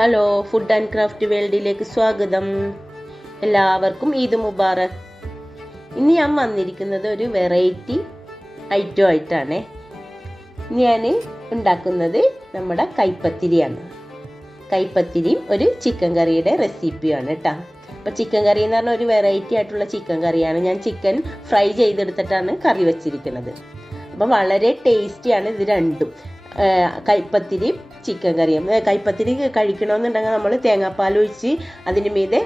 Hello food and craft വേൾഡിലേക്ക് സ്വാഗതം. എല്ലാവർക്കും ഈദ് മുബാറക്. ഇന്ന് ഞാൻ വന്നിരിക്കുന്നത് ഒരു വെറൈറ്റി ഐറ്റം ആയിട്ടാണ്. ഞാൻ ഉണ്ടാക്കുന്നത് നമ്മുടെ കൈപ്പത്തിരിയാണ്. കൈപ്പത്തിരിയും ഒരു ചിക്കൻ കറിയുടെ റെസിപ്പിയാണ് കേട്ടോ അപ്പോൾ ചിക്കൻ കറി എന്ന് പറഞ്ഞാൽ ഒരു വെറൈറ്റി ആയിട്ടുള്ള ചിക്കൻ കറിയാണ് ഞാൻ ചിക്കൻ ഫ്രൈ ചെയ്തെടുത്തിട്ടാണ് കറി വെച്ചിരിക്കുന്നത്. അപ്പം വളരെ ടേസ്റ്റിയാണ് ഇത് രണ്ടും. കൈപ്പത്തിരിയും ചിക്കൻ കറിയും കൈപ്പത്തിരി കഴിക്കണമെന്നുണ്ടെങ്കിൽ നമ്മൾ തേങ്ങാപ്പാൽ ഒഴിച്ച് അതിന് മീതെ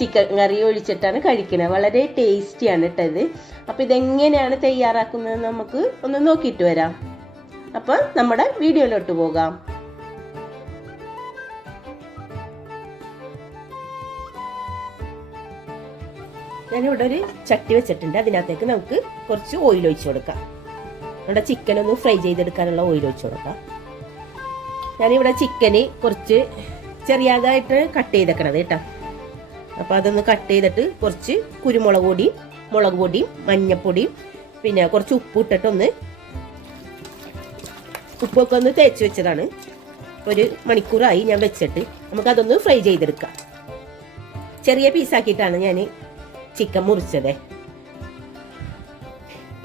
ചിക്കൻ കറി ഒഴിച്ചിട്ടാണ് കഴിക്കുന്നത് വളരെ ടേസ്റ്റിയാണ് കേട്ടോ ഇത്. അപ്പോൾ ഇതെങ്ങനെയാണ് തയ്യാറാക്കുന്നത് നമുക്ക് ഒന്ന് നോക്കിയിട്ട് വരാം. അപ്പോൾ നമ്മുടെ വീഡിയോയിലോട്ട് പോകാം. ഞാനിവിടെ ഒരു ചട്ടി വെച്ചിട്ടുണ്ട്. അതിനകത്തേക്ക് നമുക്ക് കുറച്ച് ഓയിൽ ഒഴിച്ചു കൊടുക്കാം. നമ്മുടെ ചിക്കൻ ഒന്ന് ഫ്രൈ ചെയ്തെടുക്കാനുള്ള ഓയിൽ ഒഴിച്ചു കൊടുക്കാം. ഞാനിവിടെ ചിക്കന് കുറച്ച് ചെറിയതായിട്ട് കട്ട് ചെയ്തേക്കണത് കേട്ടോ. അപ്പോൾ അതൊന്ന് കട്ട് ചെയ്തിട്ട് കുറച്ച് കുരുമുളക് പൊടിയും മുളക് പൊടിയും മഞ്ഞപ്പൊടിയും പിന്നെ കുറച്ച് ഉപ്പ് ഇട്ടിട്ടൊന്ന് ഉപ്പൊക്കെ ഒന്ന് തേച്ച് വെച്ചതാണ്. ഒരു മണിക്കൂറായി ഞാൻ വെച്ചിട്ട്. നമുക്കതൊന്ന് ഫ്രൈ ചെയ്തെടുക്കാം. ചെറിയ പീസാക്കിയിട്ടാണ് ഞാൻ ചിക്കൻ മുറിച്ചത്.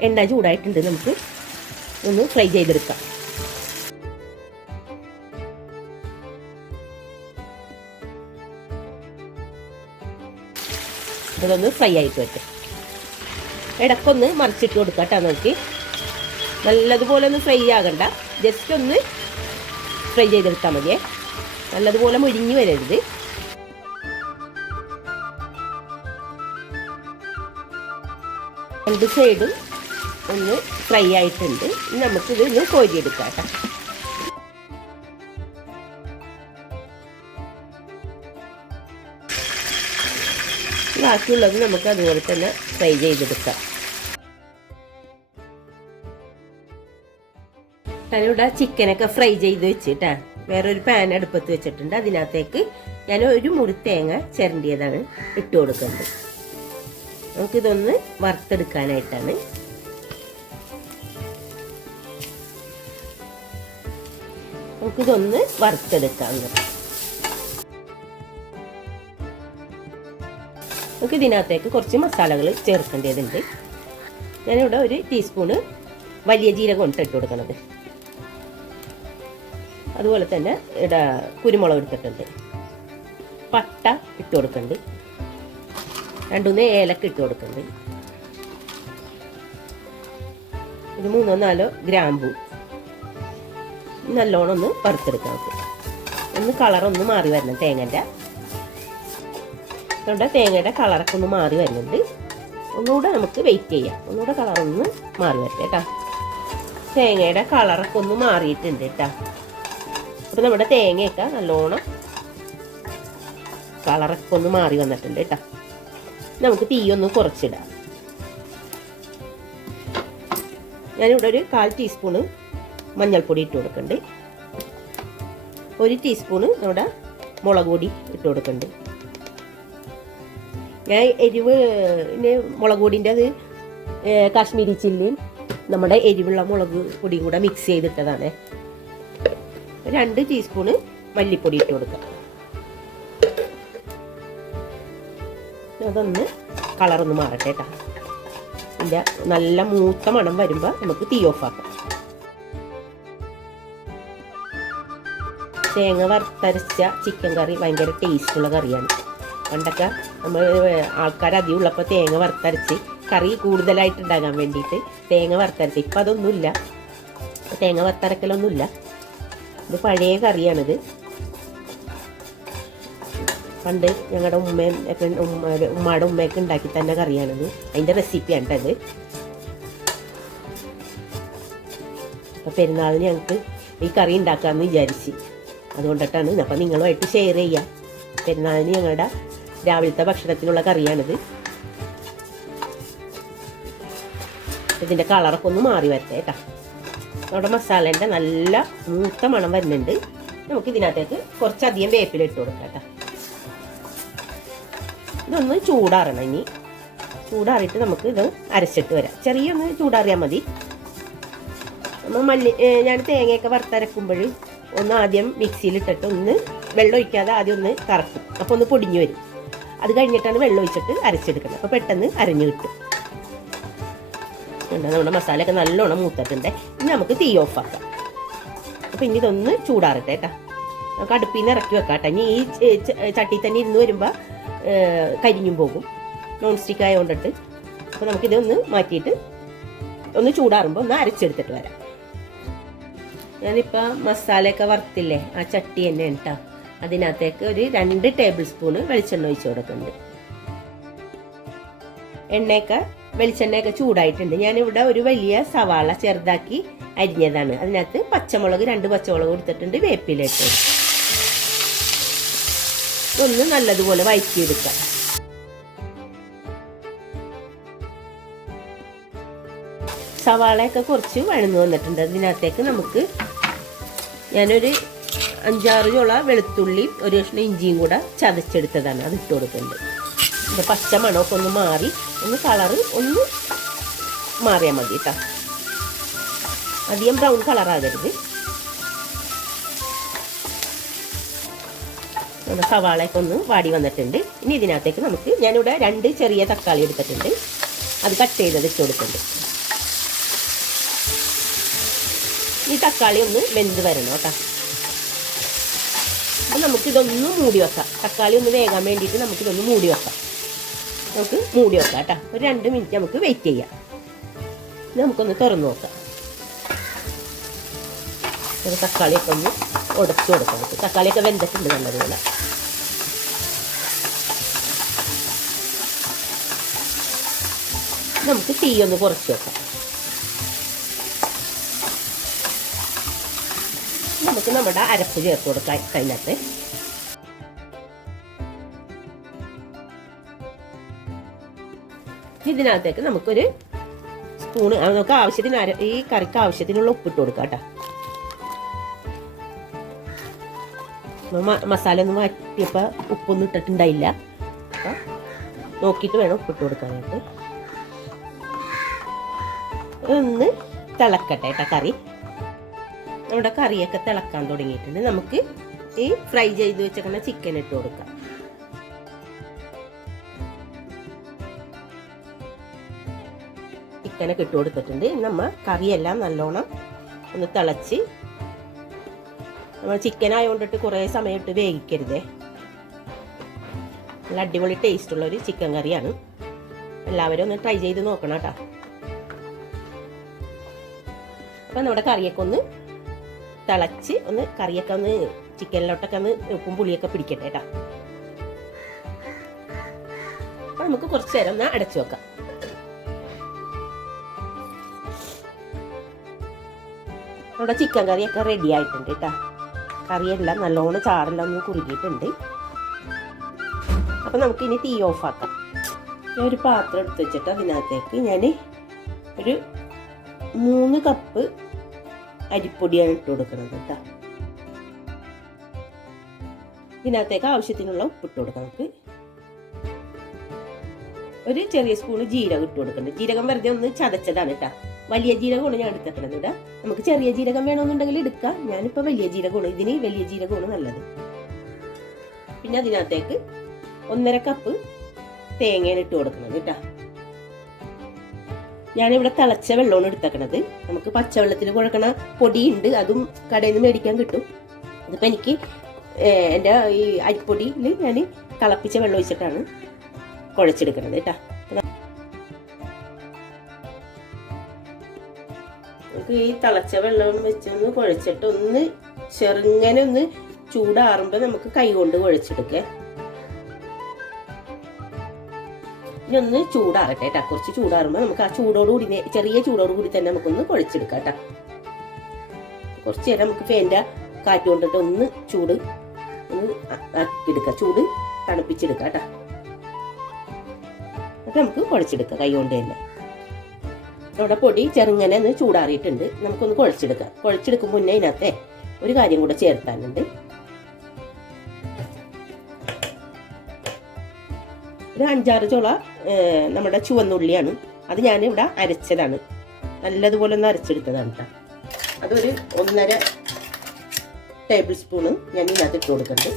എണ്ണ ചൂടായിട്ടുണ്ട് നമുക്ക്. ഒന്ന് ഫ്രൈ ചെയ്തെടുക്കാം. അതൊന്ന് ഫ്രൈ ആയിട്ട് വരട്ടെ ഇടക്കൊന്ന് മറിച്ചിട്ട് കൊടുക്കാം കേട്ടോ നോക്കി. നല്ലതുപോലെ ഒന്ന് ഫ്രൈ ആകണ്ട. ജസ്റ്റ് ഒന്ന് ഫ്രൈ ചെയ്തെടുത്താൽ മതിയേ. നല്ലതുപോലെ മുരിഞ്ഞ് വരരുത്. രണ്ട് സൈഡും ഒന്ന് ഫ്രൈ ആയിട്ടുണ്ട്. നമുക്കിത് ഒന്ന് കോരിയെടുക്കാം ബാക്കിയുള്ളത് നമുക്ക് അതുപോലെ തന്നെ ഫ്രൈ ചെയ്തെടുക്കാം. ഞാനിവിടെ ചിക്കനൊക്കെ ഫ്രൈ ചെയ്ത് വെച്ചിട്ടാ. വേറൊരു പാൻ അടുപ്പത്ത് വെച്ചിട്ടുണ്ട്. അതിനകത്തേക്ക് ഞാൻ ഒരു മുറി തേങ്ങ ചിരണ്ടിയതാണ് ഇട്ട് കൊടുക്കുന്നത്. നമുക്കിതൊന്ന് വറുത്തെടുക്കാനായിട്ടാണ്. നമുക്കിതൊന്ന് വറുത്തെടുക്കാം നമുക്ക് ഇതിനകത്തേക്ക് കുറച്ച് മസാലകൾ ചേർക്കേണ്ടതുണ്ട്. ഞാനിവിടെ ഒരു ടീസ്പൂണ് വലിയ ജീരകം ഇട്ട് കൊടുക്കുന്നത്. അതുപോലെ തന്നെ ഇവിടെ കുരുമുളക് എടുത്തിട്ടുണ്ട് പട്ട ഇട്ട് കൊടുക്കുന്നുണ്ട് രണ്ടുമൂന്ന് ഏലക്ക ഇട്ട് കൊടുക്കുന്നുണ്ട് ഒരു മൂന്നോ നാലോ ഗ്രാമ്പു. നല്ലോണം ഒന്ന് വറുത്തെടുക്കാം നമുക്ക്. ഒന്ന് കളറൊന്ന് മാറി വരണം തേങ്ങന്റെ. അതുകൊണ്ട് തേങ്ങയുടെ കളറൊക്കെ ഒന്ന് മാറി വരുന്നുണ്ട്. ഒന്നുകൂടെ നമുക്ക് വെയിറ്റ് ചെയ്യാം. ഒന്നുകൂടെ കളറൊന്ന് മാറി വരട്ടെ കേട്ടോ. തേങ്ങയുടെ കളറൊക്കെ ഒന്ന് മാറിയിട്ടുണ്ട് കേട്ടോ. അപ്പം നമ്മുടെ തേങ്ങയൊക്കെ നല്ലോണം കളറൊക്കെ ഒന്ന് മാറി വന്നിട്ടുണ്ട് കേട്ടോ. നമുക്ക് തീ ഒന്ന് കുറച്ചിടാം. ഞാനിവിടെ ഒരു കാൽ ടീസ്പൂണ് മഞ്ഞൾപ്പൊടി ഇട്ട് കൊടുക്കുന്നുണ്ട് ഒരു ടീസ്പൂണ് നമ്മുടെ മുളക് പൊടി ഇട്ട് കൊടുക്കുന്നുണ്ട് ഞാൻ എരിവ് മുളക് പൊടിന്റെ അത് കാശ്മീരി ചില്ലിയും നമ്മുടെ എരിവുള്ള മുളക് പൊടിയും കൂടെ മിക്സ് ചെയ്തിട്ടതാണ്. രണ്ട് ടീസ്പൂണ് മല്ലിപ്പൊടി ഇട്ട് കൊടുക്കുക അതൊന്ന് കളറൊന്ന് മാറട്ടെ കേട്ടോ ഇതിന്റെ നല്ല മൂത്ത മണം വരുമ്പോൾ നമുക്ക് തീ ഓഫാക്കാം തേങ്ങ വറുത്തരച്ച ചിക്കൻ കറി ഭയങ്കര ടേസ്റ്റുള്ള കറിയാണ്. പണ്ടൊക്കെ നമ്മൾ ആൾക്കാർ അധികം ഉള്ളപ്പോൾ തേങ്ങ വറുത്തരച്ച് കറി കൂടുതലായിട്ട് ഉണ്ടാകാൻ വേണ്ടിയിട്ട് തേങ്ങ വറുത്തരച്ച്. ഇപ്പം അതൊന്നുമില്ല. തേങ്ങ വറുത്തരക്കലൊന്നുമില്ല. ഇത് പഴയ കറിയാണിത്. പണ്ട് ഞങ്ങളുടെ ഉമ്മയും ഒക്കെ ഉമ്മ ഉമ്മയുടെ ഉമ്മയൊക്കെ ഉണ്ടാക്കി തന്നെ കറിയാണിത്. അതിന്റെ റെസിപ്പിയാണ് കേട്ടത് ഇത്. അപ്പോൾ പെരുന്നാളിന് ഞങ്ങൾക്ക് ഈ കറി ഉണ്ടാക്കാമെന്ന് വിചാരിച്ച്. അതുകൊണ്ടിട്ടാണ്. അപ്പം നിങ്ങളുമായിട്ട് ഷെയർ ചെയ്യാം. പെരുന്നാളിന് ഞങ്ങളുടെ രാവിലത്തെ ഭക്ഷണത്തിനുള്ള കറിയാണിത്. ഇതിന്റെ കളറൊക്കെ ഒന്ന് മാറി വരട്ടെ കേട്ടോ നമ്മുടെ മസാലേന്റെ നല്ല മൂത്ത മണം വരുന്നുണ്ട്. നമുക്ക് ഇതിനകത്തേക്ക് കുറച്ചധികം വേപ്പില ഇട്ട് കൊടുക്കാം കേട്ടോ ഇതൊന്ന് ചൂടാറണം ഇനി. ചൂടാറിയിട്ട് നമുക്ക് ഇത് അരച്ചിട്ട് വരാം. ചെറിയൊന്ന് ചൂടാറിയാൽ മതി. നമ്മൾ മല്ലി ഞാൻ തേങ്ങയൊക്കെ വറുത്തരക്കുമ്പോൾ ഒന്ന് ആദ്യം മിക്സിയിലിട്ടിട്ട് ഒന്ന് വെള്ളം ഒഴിക്കാതെ ആദ്യം ഒന്ന് കറക്കും. അപ്പോൾ ഒന്ന് പൊടിഞ്ഞു വരും. അത് കഴിഞ്ഞിട്ടാണ് വെള്ളം ഒഴിച്ചിട്ട് അരച്ചെടുക്കുന്നത്. അപ്പോൾ പെട്ടെന്ന് അരഞ്ഞു കിട്ടും. ഉണ്ട് നമ്മുടെ മസാലയൊക്കെ നല്ലോണം മൂത്തിട്ടുണ്ട്. ഇനി നമുക്ക് തീ ഓഫ് ആക്കാം അപ്പോൾ ഇനി ഇതൊന്ന് ചൂടാറട്ടെ കേട്ടോ. നമുക്ക് അടുപ്പിൽ നിന്ന് ഇറക്കി വെക്കാം കേട്ടോ. ഇനി ഈ ചട്ടി തന്നെ ഇരുന്ന് വരുമ്പോൾ കരിഞ്ഞും പോകും. നോൺ സ്റ്റിക്ക് ആയതുകൊണ്ടിട്ട് അപ്പോൾ നമുക്കിതൊന്ന് മാറ്റിയിട്ട് ഒന്ന് ചൂടാറുമ്പോൾ ഒന്ന് അരച്ചെടുത്തിട്ട് വരാം. ഞാനിപ്പോൾ മസാലയൊക്കെ വറുത്തില്ലേ ആ ചട്ടി തന്നെ കേട്ടോ അതിനകത്തേക്ക് ഒരു രണ്ട് ടേബിൾ സ്പൂണ് വെളിച്ചെണ്ണ ഒഴിച്ചു കൊടുക്കുന്നുണ്ട്. എണ്ണയൊക്കെ വെളിച്ചെണ്ണയൊക്കെ ചൂടായിട്ടുണ്ട്. ഞാനിവിടെ ഒരു വലിയ സവാള ചെറുതാക്കി അരിഞ്ഞതാണ്. അതിനകത്ത് പച്ചമുളക് രണ്ട് പച്ചമുളക് കൊടുത്തിട്ടുണ്ട് വേപ്പിലിട്ട് ഒന്ന് നല്ലതുപോലെ വഴറ്റിയെടുക്കാം സവാളയൊക്കെ കുറച്ച് വഴന്നു വന്നിട്ടുണ്ട്. അതിനകത്തേക്ക് നമുക്ക് ഞാനൊരു അഞ്ചാറ് ചുള വെളുത്തുള്ളിയും ഒരു കഷ്ണം ഇഞ്ചിയും കൂടെ ചതച്ചെടുത്തതാണ്. അത് ഇട്ട് കൊടുക്കുന്നത് ഇത് പച്ച മണമൊക്കെ ഒന്ന് മാറി ഒന്ന് കളറ് ഒന്ന് മാറിയാൽ മതി കേട്ടോ അധികം ബ്രൗൺ കളറാകരുത് സവാളയൊക്കെ ഒന്ന് വാടി വന്നിട്ടുണ്ട്. ഇനി ഇതിനകത്തേക്ക് നമുക്ക് ഞാനിവിടെ രണ്ട് ചെറിയ തക്കാളി എടുത്തിട്ടുണ്ട്. അത് കട്ട് ചെയ്തത് ഇട്ട് കൊടുക്കുന്നുണ്ട്. ഈ തക്കാളി ഒന്ന് വെന്ത് വരണം കേട്ടോ. അപ്പം നമുക്കിതൊന്ന് മൂടി വെക്കാം. തക്കാളി ഒന്ന് വേകാൻ വേണ്ടിയിട്ട് നമുക്കിതൊന്ന് മൂടി വെക്കാം. നമുക്ക് മൂടി വെക്കാം കേട്ടോ. ഒരു രണ്ട് മിനിറ്റ് നമുക്ക് വെയിറ്റ് ചെയ്യാം. നമുക്കൊന്ന് തുറന്ന് നോക്കാം. ഒരു തക്കാളിയൊക്കെ ഒന്ന് ഉടച്ചു കൊടുക്കാം തക്കാളിയൊക്കെ വെന്തിട്ടുണ്ട് നല്ലതുപോലെ. നമുക്ക് തീ ഒന്ന് കുറച്ച് വെക്കാം. നമുക്ക് നമ്മുടെ അരപ്പ് ചേർത്ത് കൊടുക്കാം അതിനകത്ത്. ഇതിനകത്തേക്ക് നമുക്കൊരു സ്പൂണ് നമുക്ക് ആവശ്യത്തിന് അര ഈ കറിക്ക് ആവശ്യത്തിനുള്ള ഉപ്പിട്ട് കൊടുക്കാം കേട്ടോ. മസാല ഒന്നും മാറ്റിയപ്പോൾ ഉപ്പൊന്നും ഇട്ടിട്ടുണ്ടായില്ല. അപ്പം നോക്കിയിട്ട് വേണം ഉപ്പിട്ട് കൊടുക്കാനായിട്ട്. ഒന്ന് തിളക്കട്ടെ കേട്ടോ കറി. നമ്മുടെ കറിയൊക്കെ തിളക്കാൻ തുടങ്ങിയിട്ടുണ്ട്. നമുക്ക് ഈ ഫ്രൈ ചെയ്ത് വെച്ചേക്കുന്ന ചിക്കൻ ഇട്ട് കൊടുക്കാം. ചിക്കനൊക്കെ ഇട്ട് കൊടുത്തിട്ടുണ്ട്. നമ്മ കറിയെല്ലാം നല്ലോണം ഒന്ന് തിളച്ച് നമ്മൾ ചിക്കൻ ആയതുകൊണ്ടിട്ട് കുറേ സമയം ഇട്ട് വേവിക്കരുതേ. നല്ല അടിപൊളി ടേസ്റ്റുള്ള ഒരു ചിക്കൻ കറിയാണ്. എല്ലാവരും ഒന്ന് ട്രൈ ചെയ്ത് നോക്കണം കേട്ടോ. അപ്പം നമ്മുടെ കറിയൊക്കെ ഒന്ന് തിളച്ച് ഒന്ന് കറിയൊക്കെ ഒന്ന് ചിക്കനിലോട്ടൊക്കെ ഒന്ന് ഉപ്പും പുളിയൊക്കെ പിടിക്കട്ടെ കേട്ടോ. നമുക്ക് കുറച്ച് നേരം ഒന്ന് അടച്ചു വെക്കാം. നമ്മുടെ ചിക്കൻ കറിയൊക്കെ റെഡി ആയിട്ടുണ്ട് കേട്ടോ. കറിയെല്ലാം നല്ലോണം ചാറെല്ലാം ഒന്ന് കുറുകിയിട്ടുണ്ട്. അപ്പം നമുക്കിനി തീ ഓഫാക്കാം ഞാൻ ഒരു പാത്രം എടുത്ത് വെച്ചിട്ട് അതിനകത്തേക്ക് ഞാൻ ഒരു മൂന്ന് കപ്പ് അരിപ്പൊടിയാണ് ഇട്ട് കൊടുക്കുന്നത് കേട്ടോ. ഇതിനകത്തേക്ക് ആവശ്യത്തിനുള്ള ഉപ്പിട്ട് കൊടുക്കാം നമുക്ക്. ഒരു ചെറിയ സ്പൂണ് ജീരകം ഇട്ട് കൊടുക്കുന്നുണ്ട്. ജീരകം വെറുതെ ഒന്ന് ചതച്ചതാണ് കേട്ടോ. വലിയ ജീരകമാണ് ഞാൻ എടുത്തിട്ടുള്ളത് കേട്ടോ നമുക്ക് ചെറിയ ജീരകം വേണമെന്നുണ്ടെങ്കിൽ എടുക്കാം. ഞാനിപ്പോൾ വലിയ ജീരകമാണ്. ഇതിന് വലിയ ജീരകമാണ് നല്ലത്. പിന്നെ അതിനകത്തേക്ക് ഒന്നര കപ്പ് തേങ്ങയാണ് ഇട്ട് കൊടുക്കുന്നത് കേട്ടോ. ഞാനിവിടെ തിളച്ച വെള്ളമാണ് എടുത്തേക്കണത്. നമുക്ക് പച്ചവെള്ളത്തിൽ കുഴക്കണ പൊടിയുണ്ട് അതും കടയിൽ നിന്ന് മേടിക്കാൻ കിട്ടും. ഇതിപ്പോൾ എനിക്ക് എന്റെ ഈ അരിപ്പൊടിയിൽ ഞാൻ തിളപ്പിച്ച വെള്ളം ഒഴിച്ചിട്ടാണ് കുഴച്ചെടുക്കുന്നത് കേട്ടോ. നമുക്ക് ഈ തിളച്ച വെള്ളം വെച്ചൊന്ന് കുഴച്ചിട്ട് ഒന്ന് ചെറുങ്ങനെ ഒന്ന് ചൂടാറുമ്പോൾ നമുക്ക് കൈ കൊണ്ട് കുഴച്ചെടുക്കേ. ഇനി ഒന്ന് ചൂടാറട്ടെ കേട്ടോ. കുറച്ച് ചൂടാറുമ്പോൾ നമുക്ക് ആ ചൂടോടുകൂടി ചെറിയ ചൂടോടുകൂടി തന്നെ നമുക്കൊന്ന് കുഴച്ചെടുക്കാം കേട്ടോ. കുറച്ച് നേരം നമുക്ക് ഫാന്റെ കാറ്റ് കൊണ്ടിട്ട് ഒന്ന് ചൂട് ഒന്ന് ആക്കിയെടുക്കാം ചൂട് തണുപ്പിച്ചെടുക്കാം കേട്ടോ. എന്നിട്ട് നമുക്ക് കുഴച്ചെടുക്കാം കൈ കൊണ്ട് തന്നെ. നമ്മുടെ പൊടി ചെറുങ്ങനെ ഒന്ന് ചൂടാറിയിട്ടുണ്ട്. നമുക്കൊന്ന് കുഴച്ചെടുക്കാം. കുഴച്ചെടുക്കുമ്പോൾ മുന്നേ ഇതിനകത്തെ ഒരു കാര്യം കൂടെ ചേർത്താനുണ്ട്. ഒരു അഞ്ചാറ് ചുള നമ്മുടെ ചുവന്നുള്ളിയാണ്. അത് ഞാൻ ഇവിടെ അരച്ചതാണ്. നല്ലതുപോലെ ഒന്ന് അരച്ചെടുത്തതാണ് കേട്ടോ അതൊരു ഒന്നര ടേബിൾ സ്പൂണ് ഞാൻ ഇതിനകത്ത് ഇട്ട് കൊടുക്കുന്നുണ്ട്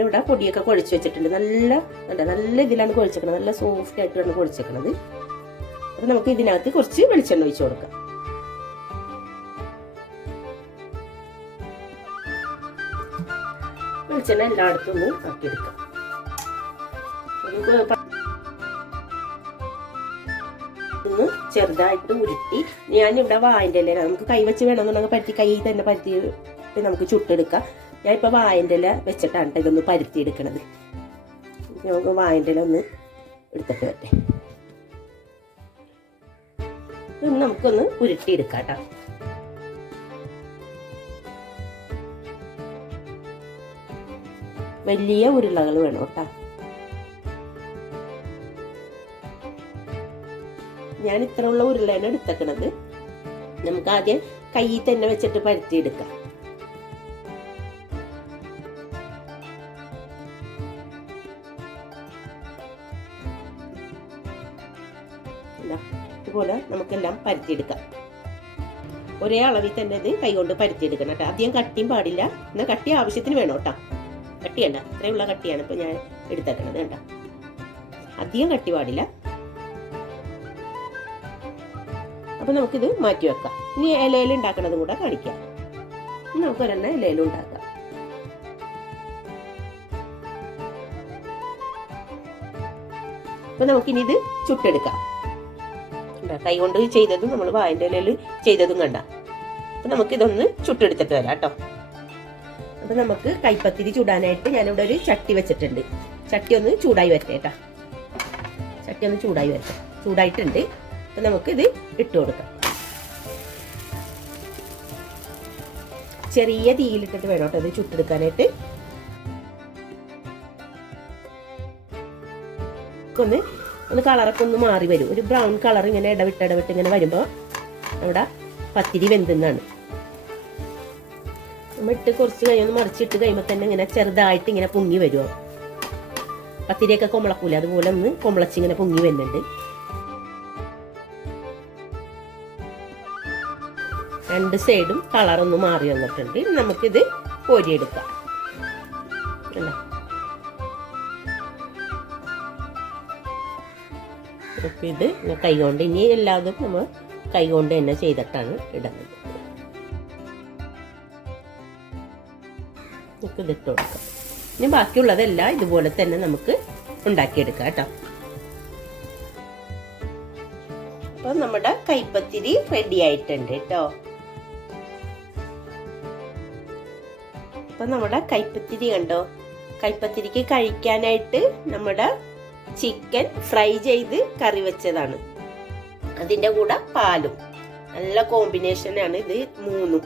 ഇവിടെ പൊടിയൊക്കെ കുഴച്ച് വെച്ചിട്ടുണ്ട്. നല്ല നല്ല നല്ല ഇതിലാണ് കുഴച്ചേക്കണത്. നല്ല സോഫ്റ്റ് ആയിട്ടാണ് കുഴച്ചേക്കണത്. അപ്പൊ നമുക്ക് ഇതിനകത്ത് കുറച്ച് വെളിച്ചെണ്ണ ഒഴിച്ചു കൊടുക്കാം. വെളിച്ചെണ്ണ എല്ലായിടത്തും ഒന്ന് ആക്കിയെടുക്കാം ഒന്ന് ചെറുതായിട്ട് ഉരുട്ടി. ഞാനിവിടെ വായന്റെ ഇല നമുക്ക് കൈ വെച്ച് വേണമെന്നുണ്ടെങ്കിൽ പറ്റി കൈ തന്നെ പറ്റി നമുക്ക് ചുട്ടെടുക്കാം. ഞാനിപ്പോൾ വായന്റെ ഇല വെച്ചിട്ടാണ് ട്ടോ ഇതൊന്ന് പരുത്തി എടുക്കണത് നമുക്ക് വായന്റെ ഇല ഒന്ന് എടുത്തിട്ട് വരട്ടെ. നമുക്കൊന്ന് ഉരുട്ടിയെടുക്കാം കേട്ടോ വലിയ ഉരുളകൾ വേണം കേട്ടോ. ഞാൻ ഇത്ര ഉള്ള ഉരുളയാണ് എടുത്തേക്കണത്. നമുക്ക് ആദ്യം കയ്യിൽ തന്നെ വെച്ചിട്ട് പരത്തിയെടുക്കാം. ഇതാ, ഇതുപോലെ നമുക്കെല്ലാം പരത്തിയെടുക്കാം. ഒരേ അളവിൽ തന്നെ ഇത് കൈകൊണ്ട് പരത്തിയെടുക്കണം കേട്ടോ. അധികം കട്ടിയും പാടില്ല. എന്നാൽ കട്ടി ആവശ്യത്തിന് വേണം കേട്ടോ. കട്ടിയണ്ട ഇത്രയുള്ള കട്ടിയാണ് ഇപ്പൊ ഞാൻ എടുത്തേക്കണത് കേട്ടോ. അധികം കട്ടി പാടില്ല. അപ്പൊ നമുക്കിത് മാറ്റി വെക്കാം. ഇനി ഇലയിൽ ഉണ്ടാക്കണതും കൂടെ കാണിക്കാം. നമുക്ക് ഒരെണ്ണം ഇലയിലും ഉണ്ടാക്കാം. അപ്പൊ നമുക്കിനി ഇത് ചുട്ടെടുക്കാം? കൈ കൊണ്ട് ചെയ്തതും നമ്മൾ വായന്റെ ഇലയിൽ ചെയ്തതും കണ്ട? അപ്പൊ നമുക്കിതൊന്ന് ചുട്ടെടുത്തിട്ട് വരാം കേട്ടോ. അപ്പൊ നമുക്ക് കൈപ്പത്തിരി ചൂടാനായിട്ട് ഞാനിവിടെ ഒരു ചട്ടി വെച്ചിട്ടുണ്ട്. ചട്ടി ഒന്ന് ചൂടായി വരട്ടെ ചട്ടി ഒന്ന് ചൂടായി വരട്ടെ. ചൂടായിട്ടുണ്ട്. അപ്പൊ നമുക്ക് ഇത് ഇട്ട് കൊടുക്കാം. ചെറിയ തീയിലിട്ടിട്ട് വേണം കേട്ടോ ഇത് ചുട്ടെടുക്കാനായിട്ട്. ഒന്ന് ഒന്ന് കളറൊക്കെ ഒന്ന് മാറി വരും. ഒരു ബ്രൗൺ കളർ ഇങ്ങനെ ഇടവിട്ട് ഇടവിട്ട് ഇങ്ങനെ വരുമ്പോൾ നമ്മുടെ പത്തിരി വെന്തുന്നാണ്. നമ്മൾ ഇട്ട് കുറച്ച് കഴിയുമ്പോൾ മറിച്ചിട്ട് കഴിയുമ്പോൾ തന്നെ ഇങ്ങനെ ചെറുതായിട്ട് ഇങ്ങനെ പൊങ്ങി വരുമോ പത്തിരിയൊക്കെ കൊമ്പളക്കൂല? അതുപോലെ ഒന്ന് കൊമ്പളച്ച് ഇങ്ങനെ പൊങ്ങി വരുന്നുണ്ട്. രണ്ട് സൈഡും കളറൊന്ന് മാറി വന്നിട്ടുണ്ട്. നമുക്കിത്? അപ്പൊ ഇത് കൈകൊണ്ട് ഇനി എല്ലാതും നമ്മൾ കൈകൊണ്ട് തന്നെ ചെയ്തിട്ടാണ് ഇടുന്നത്. നമുക്ക് ഇതിട്ട് കൊടുക്കാം. ഇനി ബാക്കിയുള്ളതെല്ലാം ഇതുപോലെ തന്നെ നമുക്ക് ഉണ്ടാക്കിയെടുക്കാം കേട്ടോ. അപ്പൊ നമ്മുടെ കൈപ്പത്തിരി റെഡി ആയിട്ടുണ്ട് കേട്ടോ. അപ്പൊ നമ്മുടെ കൈപ്പത്തിരി കണ്ടോ? കൈപ്പത്തിരിക്ക് കഴിക്കാനായിട്ട് നമ്മുടെ ചിക്കൻ ഫ്രൈ ചെയ്ത് കറി വെച്ചതാണ്. അതിന്റെ കൂടെ പാലും. നല്ല കോമ്പിനേഷനാണ് ഇത് മൂന്നും.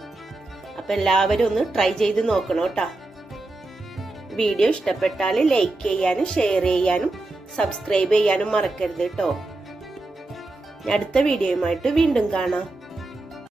അപ്പൊ എല്ലാവരും ഒന്ന് ട്രൈ ചെയ്ത് നോക്കണം കേട്ടോ. വീഡിയോ ഇഷ്ടപ്പെട്ടാൽ ലൈക്ക് ചെയ്യാനും ഷെയർ ചെയ്യാനും സബ്സ്ക്രൈബ് ചെയ്യാനും മറക്കരുത് കേട്ടോ അടുത്ത വീഡിയോയുമായിട്ട് വീണ്ടും കാണാം.